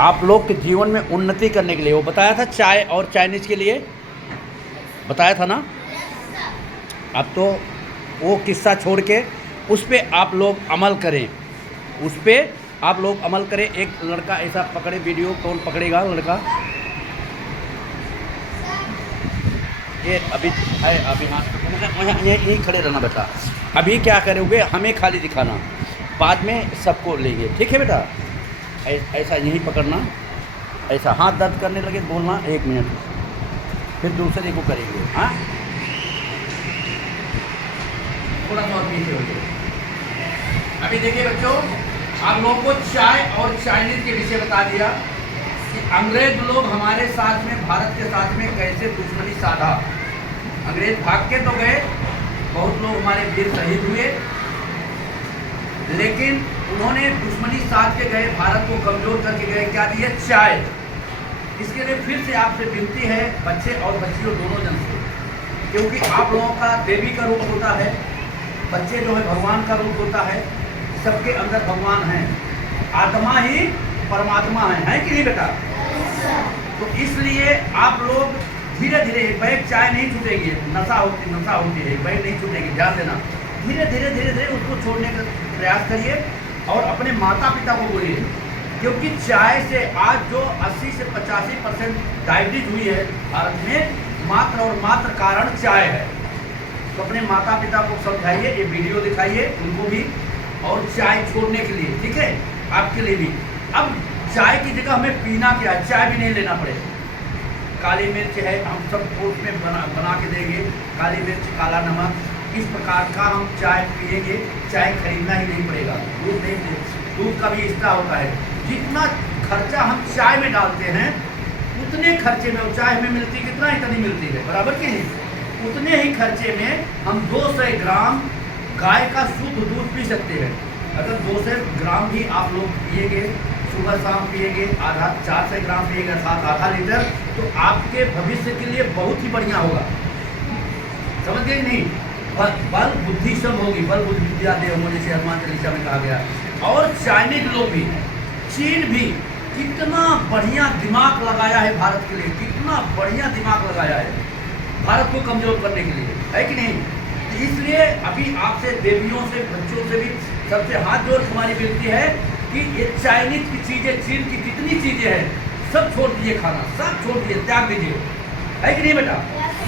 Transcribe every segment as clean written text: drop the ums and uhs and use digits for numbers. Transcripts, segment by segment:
आप लोग के जीवन में उन्नति करने के लिए, वो बताया था चाय और चाइनीज़ के लिए बताया था ना। अब तो वो किस्सा छोड़ के उस पर आप लोग अमल करें, उस पर आप लोग अमल करें। एक लड़का ऐसा पकड़े, वीडियो कौन पकड़ेगा लड़का, ये अभी है, अभी हाँ यहीं खड़े रहना बेटा। अभी क्या करोगे, हमें खाली दिखाना, बाद में सबको लेंगे, ठीक है बेटा। ऐसा यहीं पकड़ना, ऐसा हाथ दर्द करने लगे बोलना 1 मिनट, फिर दूसरे को करेंगे। हाँ, थोड़ा सा और पीछे हो जाए। अभी देखिए बच्चों, आप लोगों को चाय और चाइनीज के विषय बता दिया कि अंग्रेज लोग हमारे साथ में, भारत के साथ में कैसे दुश्मनी साधा। अंग्रेज भाग के तो गए, बहुत लोग हमारे वीर शहीद हुए, लेकिन उन्होंने दुश्मनी साध के गए, भारत को कमजोर करके गए। क्या दिए? चाय। इसके लिए फिर से आपसे विनती है, बच्चे और बच्चियों दोनों जन से, क्योंकि आप लोगों का देवी का रूप होता है, बच्चे जो है भगवान का रूप होता है, सबके अंदर भगवान है, आत्मा ही परमात्मा है कि नहीं बेटा? तो इसलिए आप लोग धीरे धीरे, बैग चाय नहीं छूटेगी, नशा होती है, बैग नहीं छूटेगी, ध्यान देना। धीरे धीरे उसको छोड़ने का प्रयास करिए और अपने माता पिता को बोलिए, क्योंकि चाय से आज जो 80 से 85% डायबिटीज हुई है भारत में, मात्र और मात्र कारण चाय है। तो अपने माता पिता को समझाइए, ये वीडियो दिखाइए उनको भी, और चाय छोड़ने के लिए, ठीक है, आपके लिए भी। अब चाय की जगह हमें पीना क्या है, चाय भी नहीं लेना पड़े। काली मिर्च है, हम सबको उसमें बना के देंगे, काली मिर्च, काला नमक, इस प्रकार का हम चाय पिएंगे। चाय खरीदना ही नहीं पड़ेगा, दूध का भी एक्स्ट्रा होता है। जितना खर्चा हम चाय में डालते हैं, उतने खर्चे में, चाय हमें मिलती कितना, इतनी मिलती है, बराबर की नहीं? उतने ही खर्चे में हम 200 ग्राम गाय का शुद्ध दूध पी सकते हैं। अगर 200 ग्राम भी आप लोग पिएंगे, सुबह शाम पिएंगे, 400 ग्राम पिएगा, साथ आधा लीटर, तो आपके भविष्य के लिए बहुत ही बढ़िया होगा। समझ गए नहीं? बल बुद्धि सब होगी, बल बुद्धि विद्या देव हो, जैसे हनुमान चालीसा में कहा गया। और चाइनीज लोग भी, चीन भी कितना बढ़िया दिमाग लगाया है भारत के लिए, कितना बढ़िया दिमाग लगाया है भारत को कमजोर करने के लिए, है कि नहीं? इसलिए अभी आपसे, देवियों से, बच्चों से भी सबसे हाथ जोड़ हमारी विनती है कि ये चाइनीज की चीज़ें, चीन की जितनी चीज़ें हैं, सब छोड़ दीजिए, खाना सब छोड़ दीजिए, त्याग दीजिए, है कि नहीं बेटा?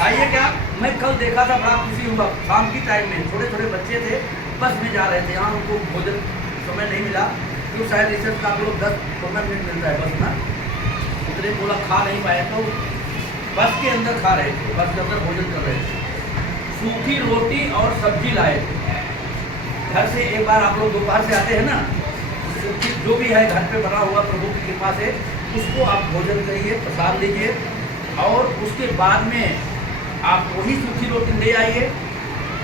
आइए, क्या मैं कल देखा था, बड़ा खुशी हुआ। शाम की टाइम में छोटे छोटे बच्चे थे, बस में जा रहे थे, यहाँ उनको भोजन समय नहीं मिला, तो शायद रिसर्च का आप लोग 10-15 मिनट मिलता है बस ना, उतने पूरा खा नहीं पाए, तो बस के अंदर खा रहे थे, बस के अंदर भोजन कर रहे थे। सूखी रोटी और सब्जी लाए थे घर से। एक बार आप लोग दोपहर से आते हैं ना, सूखी जो भी है घर पे बना हुआ प्रभु की कृपा से, उसको आप भोजन करिए, प्रसाद लीजिए, और उसके बाद में आप वही सूखी रोटी ले आइए।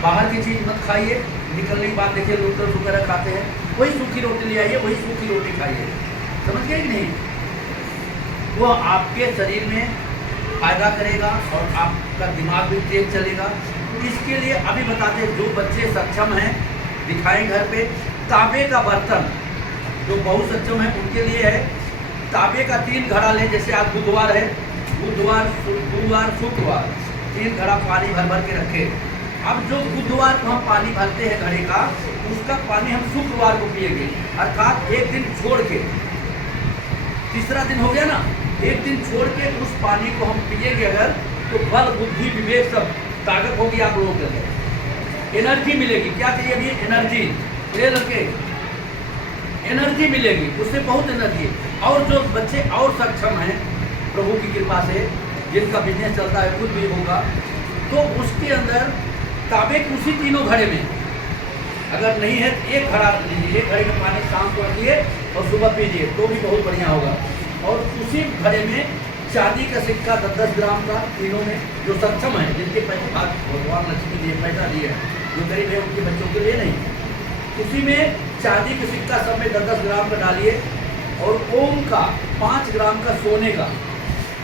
बाहर की चीज़ मत खाइए, निकलने के बाद देखिए लोग वगैरह खाते हैं, वही सूखी रोटी ले आइए, वही सूखी रोटी खाइए। समझ गए कि नहीं? वो आपके शरीर में फायदा करेगा और आपका दिमाग भी तेज चलेगा। इसके लिए अभी बताते हैं, जो बच्चे सक्षम हैं दिखाएं घर पे। तांबे का बर्तन, जो बहुत सक्षम है उनके लिए है, तांबे का 3 घड़ा लें। जैसे आज बुधवार है, बुधवार, गुरुवार, शुक्रवार, 3 घड़ा पानी भर भर के रखें। अब जो बुधवार को हम पानी भरते हैं घड़े का, उसका पानी हम शुक्रवार को पिएंगे, अर्थात 1 दिन छोड़ के। तीसरा दिन हो गया ना, 1 दिन छोड़ के उस पानी को हम पिएंगे अगर, तो बल बुद्धि विवेक सब ताकत होगी आप लोगों के अंदर, एनर्जी मिलेगी। क्या चाहिए अभी? एनर्जी। ले लड़के, एनर्जी मिलेगी, उससे बहुत एनर्जी। और जो बच्चे और सक्षम हैं प्रभु की कृपा से, जिनका बिजनेस चलता है, कुछ भी होगा, तो उसके अंदर तांबे के उसी 3 घड़े में, अगर नहीं है तो 1 घड़ा लीजिए, 1 घड़े में पानी शाम को रखिए और सुबह पीजिए, तो भी बहुत बढ़िया होगा। और उसी घड़े में चांदी का सिक्का 10-10 ग्राम का, तीनों में, जो सक्षम है, जिनके पैसे भगवान लक्ष्मी दिए, पैसा दिए, जो गरीब है उनके बच्चों के लिए नहीं, उसी में चांदी का सिक्का सब में 10-10 ग्राम का डालिए, और ओम का 5 ग्राम का सोने का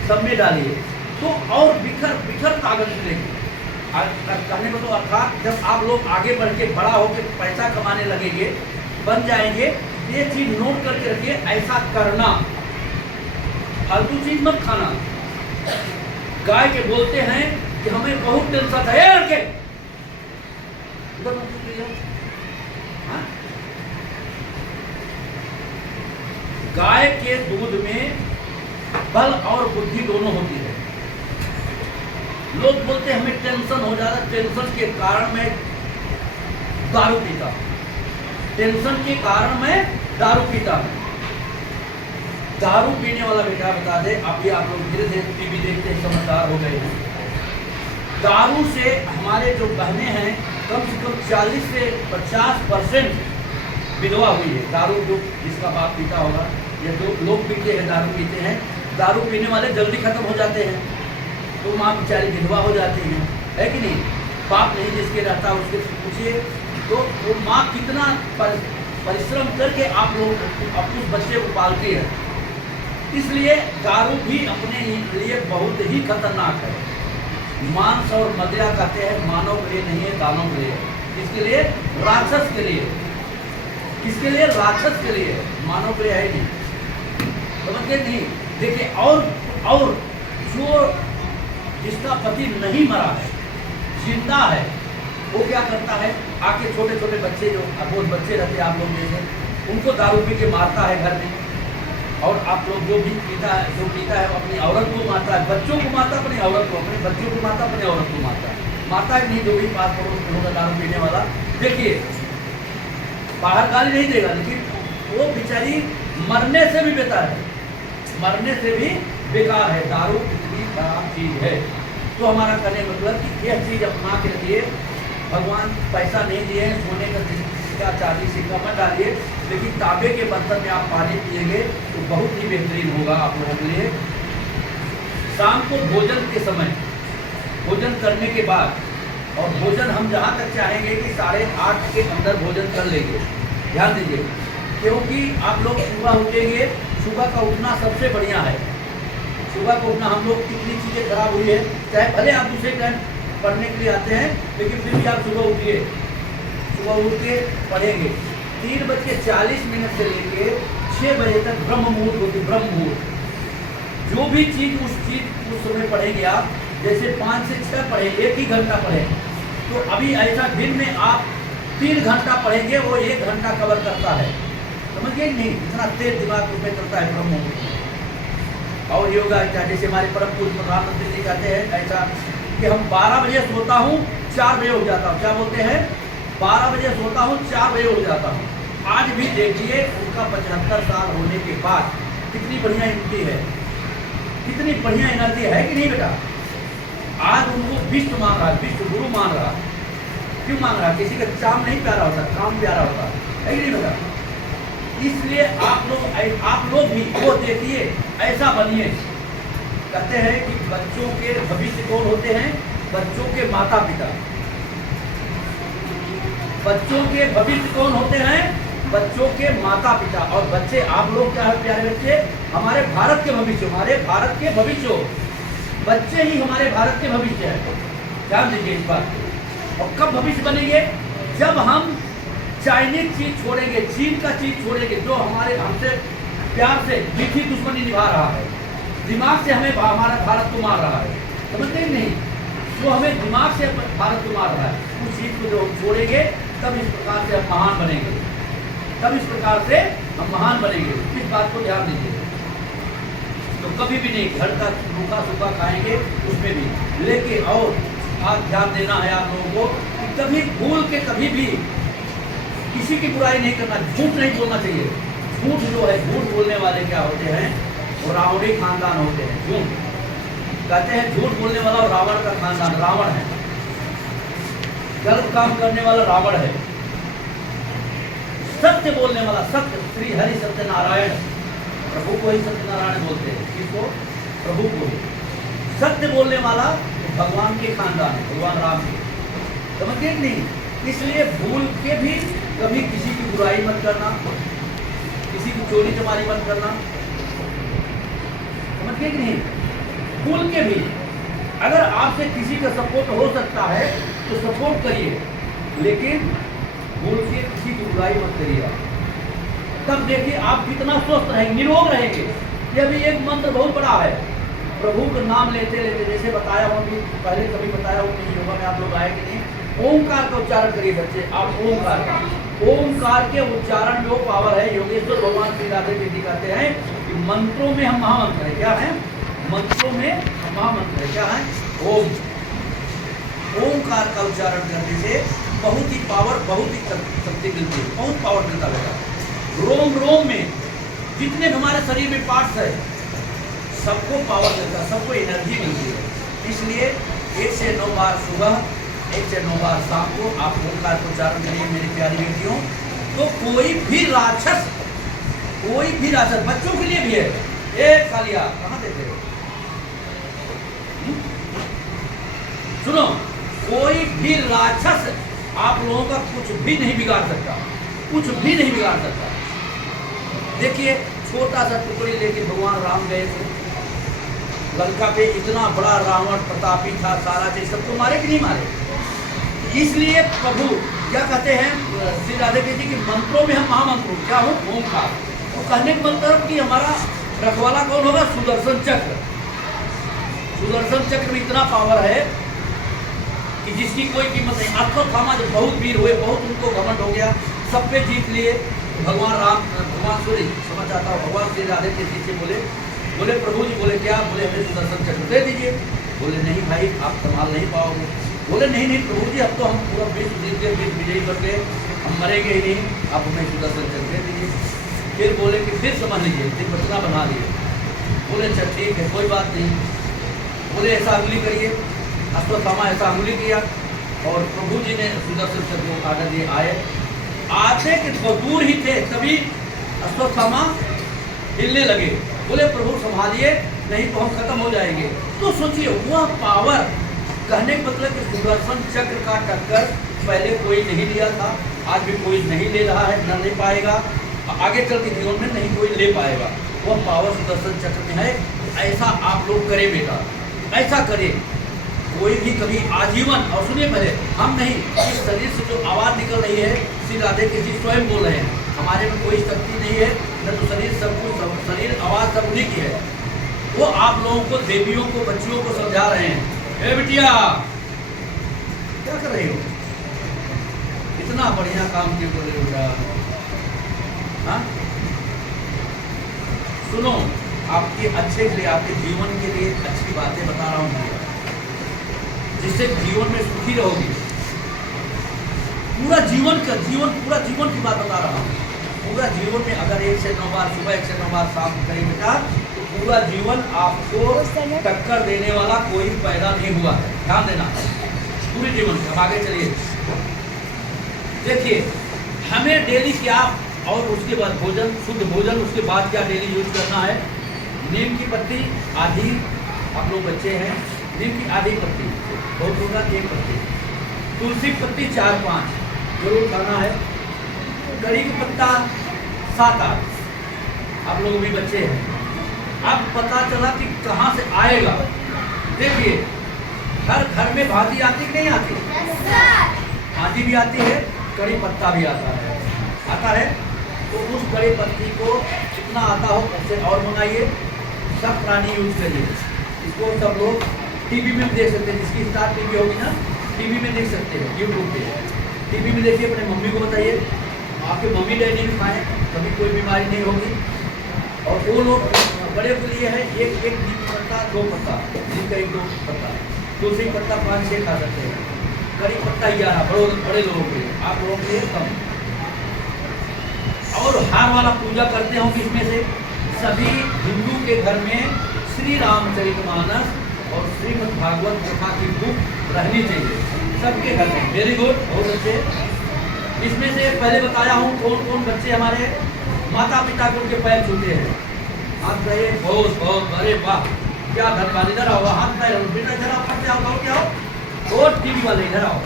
सब में डालिए, तो और बिखर ताकत मिलेगी। कहने को तो अर्थात जब आप लोग आगे बढ़ के बड़ा होकर पैसा कमाने लगेंगे, बन जाएंगे, ये चीज़ नोट करके रखिए, ऐसा करना फालतू चीज मत खाना। गाय के बोलते हैं कि हमें बहुत टेंशन है लड़के, हाँ? गाय के दूध में बल और बुद्धि दोनों होती है। लोग बोलते हैं हमें टेंशन हो जाता, टेंशन के कारण मैं दारू पीता, टेंशन के कारण मैं दारू पीता हूं। दारू पीने वाला बेटा बता दे, अभी आप लोग धीरे धीरे टीवी देखते हैं, समझदार हो गए हैं। दारू से हमारे जो बहनें हैं कम से कम 40 से 50% विधवा हुई है। दारू जो जिसका बाप पीता होगा, ये जो लोग पीते हैं, दारू पीते हैं, दारू पीने वाले जल्दी खत्म हो जाते हैं, तो माँ बेचारी विधवा हो जाती हैं, है कि नहीं? बाप नहीं जिसके रहता उसके पूछिए तो वो माँ कितना परिश्रम करके आप लोग अपने बच्चे को पालती है। इसलिए दारू भी अपने लिए बहुत ही खतरनाक है। मांस और मदिरा कहते हैं मानव के लिए नहीं है, दानव के लिए। किसके लिए? राक्षस के लिए। किसके लिए? राक्षस के लिए, मानव के लिए है नहीं। समझ गए नहीं? देखिए, और जो जिसका पति नहीं मरा है, जिंदा है, वो क्या करता है? आके छोटे छोटे बच्चे जो बहुत बच्चे रहते हैं आप लोग जैसे, उनको दारू पी के मारता है घर में। और आप लोग जो पीता है अपनी औरत को मारता है, बच्चों को मारता है, अपनी औरत को, अपने बच्चों को मारता है, अपनी औरत को मारता है नहीं? जो भी पास पड़ोस में होगा दारू पीने वाला, देखिए बाहर गाली नहीं देगा, लेकिन वो बेचारी मरने से भी बेकार है, मरने से भी बेकार है। दारू इतनी खराब चीज है। तो हमारा कहने मतलब कि यह चीज अपना के रखिए। भगवान पैसा नहीं दिए, सोने का सिक्का चांदी सिक्का मत डालिए, लेकिन तांबे के बर्तन में आप पानी पिएंगे तो बहुत ही बेहतरीन होगा आप लोगों के लिए। शाम को भोजन के समय, भोजन करने के बाद, और भोजन हम जहाँ तक चाहेंगे कि 8:30 के अंदर भोजन कर लेंगे। ध्यान दीजिए, क्योंकि आप लोग सुबह उठेंगे, सुबह का उठना सबसे बढ़िया है। सुबह को उठना, हम लोग कितनी चीज़ें खराब हुई है, चाहे भले आप दूसरे टाइम पढ़ने के लिए आते हैं, लेकिन फिर भी आप सुबह उठिए, सुबह उठ के पढ़ेंगे। 3:40 से लेके 6 बजे तक ब्रह्म मुहूर्त होती है। ब्रह्म मुहूर्त जो भी चीज़ उस समय पढ़ेंगे आप, जैसे 5 से 6 पढ़ें, 1 ही घंटा पढ़ें, तो अभी ऐसा दिन में आप 3 घंटा पढ़ेंगे, वो 1 घंटा कवर करता है। समझिए नहीं, इतना तेज दिमाग उसमें चलता है ब्रह्म मुहूर्त। और योगा ऐसा, जैसे हमारे परम पूज्य प्रधानमंत्री जी कहते हैं ऐसा कि हम 12 बजे सोता हूँ, 4 बजे उठ जाता हूँ। क्या बोलते हैं? 12 बजे सोता हूँ, 4 बजे उठ जाता हूँ। आज भी देखिए उनका 75 साल होने के बाद कितनी बढ़िया एनर्जी है, कितनी बढ़िया एनर्जी है कि नहीं बेटा? आज उनको विश्व मान रहा है, विश्व गुरु मान रहा है। क्यों मान रहा है? किसी का चाम नहीं प्यारा होता, काम प्यारा होता है कि नहीं बेटा? इसलिए आप लोग भी वो देखिए, ऐसा बनिए। कहते हैं कि बच्चों के भविष्य कौन होते हैं? बच्चों के माता पिता। बच्चों के भविष्य कौन होते हैं? बच्चों के माता पिता। और बच्चे आप लोग क्या है प्यारे बच्चे? हमारे भारत के भविष्य, हमारे भारत के भविष्य। बच्चे ही हमारे भारत के भविष्य है। ध्यान दीजिए इस बात को। और कब भविष्य बनेंगे? जब हम चाइनीज चीज छोड़ेंगे, चीन का चीज छोड़ेंगे, जो हमसे प्यार से मीठी दुश्मनी निभा रहा है, दिमाग से हमें हमारा भारत को मार रहा है। समझते ही नहीं? जो हमें दिमाग से भारत को मार रहा है, उस चीज को जो हम छोड़ेंगे, तब इस प्रकार से हम महान बनेंगे, तब इस प्रकार से हम महान बनेंगे। इस बात को ध्यान दीजिए। तो कभी भी नहीं घर का रूखा सूखा खाएंगे, उसमें भी लेके। और आज ध्यान देना है आप लोगों को कि कभी भूल के कभी भी किसी की बुराई नहीं करना, झूठ नहीं बोलना चाहिए। झूठ जो है, झूठ बोलने वाले क्या होते हैं? वो रावणी खानदान होते हैं। झूठ कहते हैं, झूठ बोलने वाला रावण का खानदान, रावण है। गलत काम करने वाला रावण है। सत्य बोलने वाला, सत्य श्री हरि सत्यनारायण, प्रभु को ही सत्यनारायण बोलते हैं। किसको? प्रभु को ही। सत्य बोलने वाला भगवान के खानदान है, भगवान राम के। समझ गए नहीं? इसलिए भूल के भी कभी किसी की बुराई मत करना, किसी की चोरी चमारी मत करना। समझ गए कि नहीं? भूल के भी अगर आपसे किसी का सपोर्ट हो सकता है तो सपोर्ट करिए, लेकिन भूल के किसी की बुराई मत करिएगा। तब देखिए आप कितना स्वस्थ रहेंगे, निरोग रहेंगे। ये भी एक मंत्र बहुत बड़ा है। प्रभु का नाम लेते लेते, जैसे बताया हूँ अभी पहले कभी बताया हूँ नहीं, योगा में आप लोग आए कि नहीं, ओमकार का उच्चारण करिए बच्चे आप। ओमकार का, ओमकार के उच्चारण में वो पावर है। योगेश्वर भगवान श्री राधे जी कहते हैं कि मंत्रों में हम महामंत्र है। क्या है? मंत्रों में हम महामंत्र है। क्या है? ओम। ओमकार का उच्चारण करने से बहुत ही पावर, बहुत ही शक्ति मिलती है, बहुत पावर मिलता है। रोम रोम में जितने भी हमारे शरीर में पार्ट्स है सबको पावर मिलता है, सबको एनर्जी मिलती है। इसलिए 1 से 9 बार सुबह, 1 से 9 बार शाम को आप ओमकार को उच्चारण करिए मेरी प्यारी बेटियों। तो कोई भी राक्षस, बच्चों के लिए भी है। एक कालिया कहाँ देते हो? सुनो, कोई भी राक्षस आप लोगों का कुछ भी नहीं बिगाड़ सकता, कुछ भी नहीं बिगाड़ सकता। देखिए छोटा सा टुकड़ी लेके भगवान राम गए थे लंका पे, इतना बड़ा रावण प्रतापी था, सारा चीज सबको मारे कि नहीं मारे? इसलिए प्रभु क्या कहते हैं श्री राधे जी की मंत्रों में हम महामंत्र क्या हो? ओमकार। तो कहने का मतलब कि हमारा रखवाला कौन होगा? सुदर्शन चक्र। सुदर्शन चक्र में इतना पावर है कि जिसकी कोई कीमत नहीं। अश्वत्थामा जब बहुत वीर हुए, बहुत उनको घमंड हो गया, सब पे जीत लिए, भगवान राम, भगवान सूर्य समझ आता हूँ, भगवान श्री राधे के जी से बोले प्रभु जी, बोले क्या? बोले हमें सुदर्शन चक्र दे दीजिए। बोले नहीं भाई, आप संभाल नहीं पाओगे। बोले नहीं प्रभु जी, अब तो हम पूरा विश्व जीत गए, विश्व विजयी बन गए, हम मरेंगे ही नहीं, आप हमें सुदर्शन चक्र दे दीजिए। फिर बोले कि फिर समझ लीजिए, फिर बचना बना लिए। बोले अच्छा ठीक है, कोई बात नहीं। बोले ऐसा अंगुली करिए। अश्वत्थामा ऐसा अंगुली किया और प्रभु जी ने सुदर्शन चक्र को कागज दिए। आते कि दूर ही थे तभी अश्वत्थामा हिलने लगे। बोले प्रभु संभालिए, नहीं तो हम खत्म हो जाएंगे। तो सोचिए वह पावर, कहने का मतलब कि सुदर्शन चक्र का टक्कर पहले कोई नहीं लिया था, आज भी कोई नहीं ले रहा है, न ले पाएगा, आगे चल के जीवन में नहीं कोई ले पाएगा। वह पावर सुदर्शन चक्र में है। ऐसा आप लोग करें बेटा, ऐसा करें। कोई भी कभी आजीवन, और सुनिए पहले, हम नहीं, इस शरीर से जो आवाज़ निकल रही है श्री राधे जी स्वयं बोल रहे हैं, हमारे में कोई शक्ति नहीं है, न तो शरीर, सब कुछ शरीर आवाज़ सब उन्हीं की है। वो आप लोगों को, देवियों को, बच्चियों को समझा रहे हैं। ए बिटिया क्या कर रही हो? इतना बढ़िया काम क्यों कर रहे हो? हाँ सुनो, आपके अच्छे के लिए, आपके जीवन के लिए अच्छी बातें बता रहा हूँ, जिससे जीवन में सुखी रहोगी। पूरा जीवन की बात बता रहा हूँ। पूरा जीवन में अगर 1 से 9 बार सुबह, 1 से 9 बार शाम करें बेटा, तो पूरा जीवन आपको टक्कर देने वाला कोई पैदा नहीं हुआ है। ध्यान देना, पूरे जीवन में। अब आगे चलिए, देखिए हमें डेली क्या, और उसके बाद भोजन, शुद्ध भोजन, उसके बाद क्या डेली यूज करना है? नीम की पत्ती आधी, आप लोग बच्चे हैं, नीम की आधी पत्ती, बहुत होगा 1 पत्ती, तुलसी की पत्ती 4-5 जरूर खाना है, कड़ी का पत्ता 7-8। आप लोग भी बच्चे हैं, अब पता चला कि कहाँ से आएगा। देखिए हर घर में भाजी आती कि नहीं आती? भाजी भी आती है, कड़ी पत्ता भी आता है। तो उस कड़ी पत्ती को जितना आता हो उससे और मंगाइए, सब प्राणी यूज करिए। इसको सब लोग टीवी में देख सकते हैं, जिसकी स्टार टीवी होगी ना, टीवी में देख सकते हैं, यूट्यूब पे टीवी में देखिए। अपने मम्मी को बताइए, आपके मम्मी डैडी भी खाएँ, कभी कोई बीमारी नहीं होगी। और वो लोग बड़े के लिए है, एक नीम पत्ता 2 पत्ता, नीम का 1-2 पत्ता, तुलसी पत्ता 5-6 खा सकते हैं, कड़ी पत्ता 11 बड़े लोगों के लिए, आप लोगों के लिए कम। और हार वाला पूजा करते हो कि इसमें से सभी हिंदू के घर में श्री रामचरितमानस और श्रीमद् भागवत कथा की बुक रहनी चाहिए सबके घर में। वेरी गुड, बहुत अच्छे। इसमें से पहले बताया हूँ कौन कौन बच्चे हमारे माता पिता को उनके पैर छूते हैं। हाथ रहे बहुत, अरे वाह क्या धन्यवाद। इधर आओ, हाथ पैर बेटा, इधर आओ, फट जाओ, क्या हो? और टीवी वाले इधर आओ,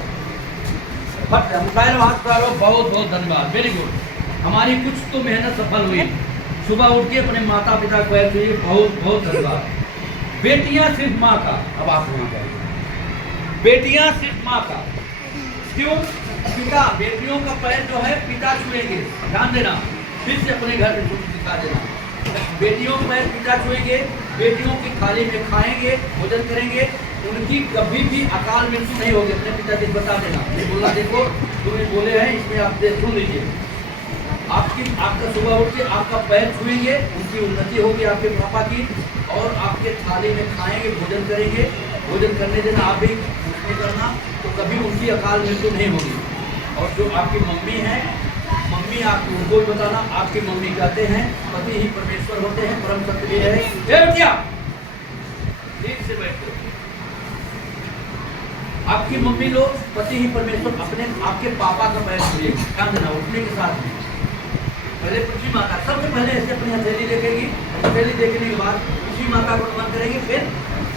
फट पैर हाथ पैर, बहुत धन्यवाद, वेरी गुड। हमारी कुछ तो मेहनत सफल हुई। सुबह उठ के अपने माता पिता को पैर छूइए, बहुत धन्यवाद। बेटियां सिर्फ माँ का, अब आप वहाँ पर बेटियां सिर्फ माँ का, क्यों? पिता, बेटियों का पैर जो है पिता छुएंगे, ध्यान देना। फिर से अपने घर में दिखा देना, बेटियों के पैर पिता छुएंगे, बेटियों की थाली में खाएंगे, भोजन करेंगे, उनकी कभी भी अकाल मृत्यु नहीं होगी। अपने पिताजी को बता देना, ये बोलना देखो तुम्हें बोले हैं, इसमें आप सुन लीजिए। आपका सुबह उठ के आपका पैर छुएंगे, उनकी उन्नति होगी आपके पापा की, और आपके थाली में खाएंगे, भोजन करेंगे। भोजन करने देना आप भी नहीं करना, तो कभी उनकी अकाल मृत्यु नहीं होगी। और जो आपकी मम्मी है, मम्मी आप उनको भी बताना, आपकी मम्मी कहते हैं पति ही परमेश्वर होते हैं, परम सत्य है। बेटिया ठीक से बैठो। आपकी मम्मी लोग पति ही परमेश्वर अपने आपके पापा का पैर छुएगी, ध्यान देना उठने के साथ में। पहले पृथ्वी माता सबसे पहले ऐसे अपनी हथेली देखेगी, हथेली देखने के बाद पृथ्वी माता को नमन करेंगे, फिर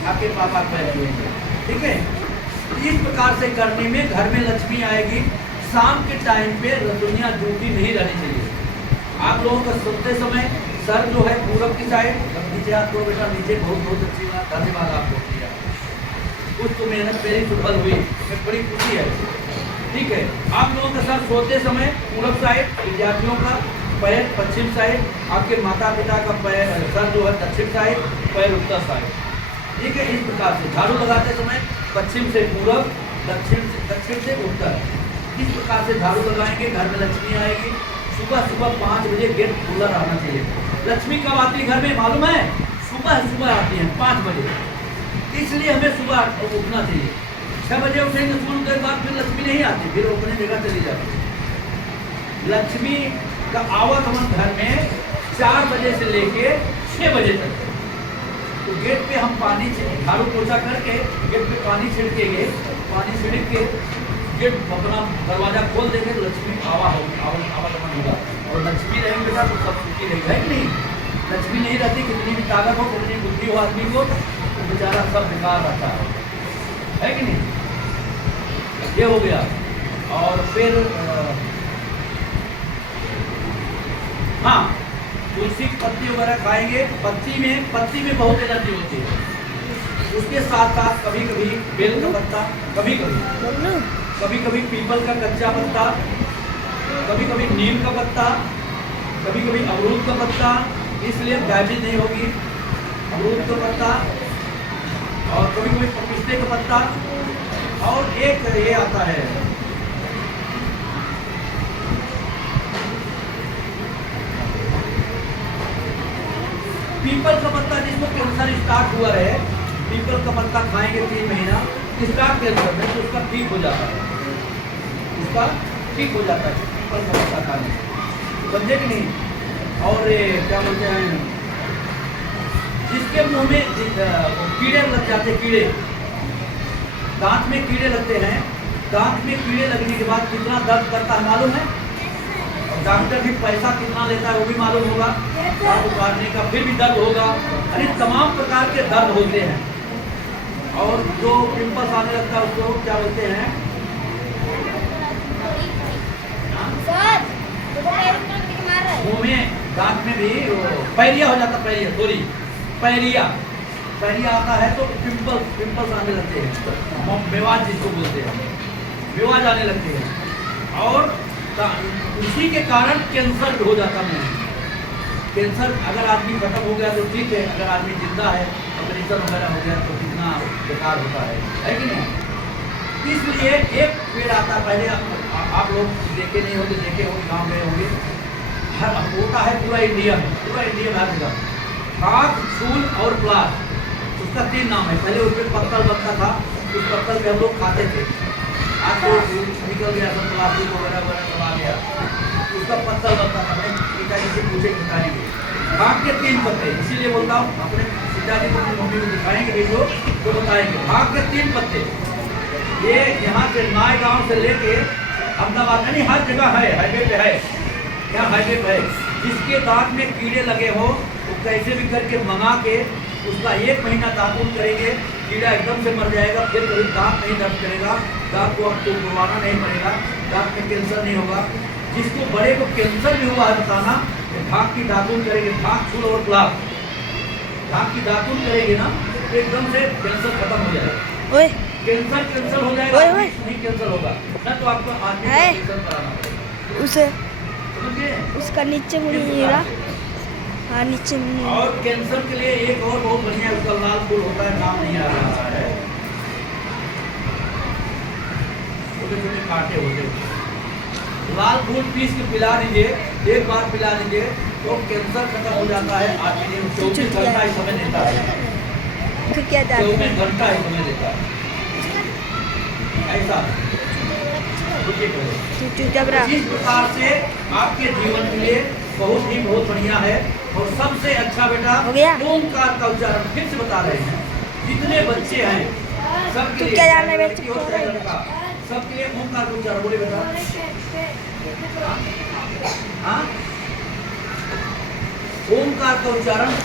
आपके पापा का पैर छुएंगे, ठीक है। इस प्रकार से करने में घर में लक्ष्मी आएगी। शाम के टाइम पे रसोइयाँ ड्यूटी नहीं रहनी चाहिए। आप लोगों का सोते समय सर जो है पूरब की साइड, नीचे हाथ को बेटा नीचे, बहुत बहुत अच्छी बात, धन्यवाद आपको किया, कुछ तो मेहनत मेरी सफल हुई, मैं बड़ी खुशी है, ठीक है। आप लोगों का सर सोते समय पूरब साइड, विद्यार्थियों का पैर पश्चिम साइड, आपके माता पिता का पैर सर जो है दक्षिण साइड, पैर उत्तर साइड, ठीक है। इस प्रकार से झाड़ू लगाते समय पश्चिम से पूरब, दक्षिण से उत्तर, इस प्रकार से झाड़ू लगाएंगे। घर में लक्ष्मी आएगी। सुबह सुबह 5 बजे गेट खुला रहना चाहिए। लक्ष्मी कब आती है घर में मालूम है? सुबह आती है 5 बजे, इसलिए हमें सुबह उठना चाहिए। 6 बजे उठेंगे स्कूल के बाद फिर लक्ष्मी नहीं आती, फिर अपनी जगह चली जाती। लक्ष्मी का आवागमन घर में 4 बजे से लेके 6 बजे तक। तो गेट पे हम पानी झाड़ू पोछा करके गेट पे पानी छिड़केंगे, पानी छिड़क के गेट अपना दरवाजा खोल देंगे तो लक्ष्मी आवागमन होगा। और लक्ष्मी रहेंगे बेटा तो सब सुखी रहेगा, है कि नहीं? लक्ष्मी नहीं रहती, कितनी भी ताकत हो, कितनी बुद्धि हो आदमी को, तो बेचारा सब बेकार रहता है कि नहीं? ये हो गया। और फिर हाँ, तुलसी की पत्ती वगैरह खाएंगे। पत्ती में बहुत एनर्जी होती है। उसके साथ साथ कभी कभी बेल का पत्ता, कभी कभी पीपल का कच्चा पत्ता, कभी कभी नीम का पत्ता, कभी कभी अमरूद का पत्ता, इसलिए डायबिटीज नहीं होगी। अमरूद का पत्ता और कभी कभी पपीते का पत्ता, और एक ये आता है पीपल का पत्ता, जिसको कैंसर स्टार्ट हुआ है, पीपल का पत्ता खाएंगे 3 महीना स्टार्ट कैंसर में, तो उसका ठीक हो जाता है, उसका ठीक हो जाता है पीपल का पत्ता खाने से, समझे कि नहीं? और क्या बोलते हैं, जिसके मुंह में कीड़े लग जाते हैं, कीड़े दांत में कीड़े लगते हैं, दांत में कीड़े लगने के बाद कितना दर्द करता है मालूम है? डॉक्टर भी पैसा कितना लेता है वो भी मालूम होगा, दांत उतारने का, फिर भी दर्द होगा। अरे तमाम प्रकार के दर्द होते हैं। और जो पिंपल्स आने लगता है उसको क्या बोलते हैं? मुंह में दांत में भी पैरिया हो जाता, पैरिया आता है तो पिंपल्स आने लगते हैं, मेवाज जिसको बोलते हैं, मेवाज आने लगते हैं। और उसी के कारण कैंसर हो जाता है। कैंसर अगर आदमी खत्म हो गया तो ठीक है, अगर आदमी जिंदा है, ऑपरेशन वगैरह हो गया तो कितना बेकार होता है कि नहीं? इसलिए एक पेड़ आता, पहले आप लोग देखे नहीं होंगे, देखे होंगे, गाँव गए होंगे, हर होता है पूरा इंडिया में हर जगह, खाक, फूल और प्लास, उसका 3 नाम है। पहले उस पर पत्तल बनता था, उस पत्तल पे हम लोग खाते थे। आज तो निकल गया सब, प्लास्टिक वगैरह सब आ गया, उसका पत्तल बनता था। मैं पिताजी से पूछे बताएंगे भाग के 3 पत्ते, इसीलिए बोलता हूँ अपने पिताजी को, अपनी मम्मी को दिखाएंगे वीडियो तो बताएंगे। भाग के 3 पत्ते, ये यहाँ से नाय गाँव से लेके अहमदाबाद, नहीं हर जगह है, हाईवे पे है, यहाँ हाईवे पे है। जिसके दांत में कीड़े लगे हो वो कैसे भी करके मंगा के उसका 1 महीना दातून करेंगे, कीड़ा एकदम से मर जाएगा, फिर कभी दांत नहीं दर्द करेगा, दांत को आपको गुड़वाना नहीं पड़ेगा, दांत में कैंसर नहीं होगा। जिसको बड़े को कैंसर भी हुआ है बताना, तो भाग की दातून करेंगे, भाग, फूल और प्लास, भाग की दातून करेंगे ना तो एकदम से कैंसर खत्म हो जाएगा। कैंसर हो जाएगा, नहीं कैंसर होगा ना तो आपको आदमी कैंसर कराना पड़ेगा। उसे उसका नीचे मुड़ी हीरा। हाँ नीचे में और कैंसर के लिए एक और बहुत बढ़िया उसका लाल फूल होता है, नाम नहीं आ रहा है, छोटे छोटे कांटे होते हैं। लाल फूल पीस के पिला दीजिए, एक बार पिला दीजिए तो कैंसर खत्म हो जाता है। आपके 24 घंटा ही समय देता है, फिर क्या जाता 24 घंटा ही समय देता है। ऐसा इस प्रकार से आपके जीवन के लिए बहुत बढ़िया है। और सबसे अच्छा बेटा हो गया? ओमकार का उच्चारण फिर से बता रहे हैं, जितने बच्चे हैं सबके लिए, क्या जानना है लड़की हो चाहे लड़का, सबके लिए ओमकार का उच्चारण बोले बेटा। हाँ, ओमकार का उच्चारण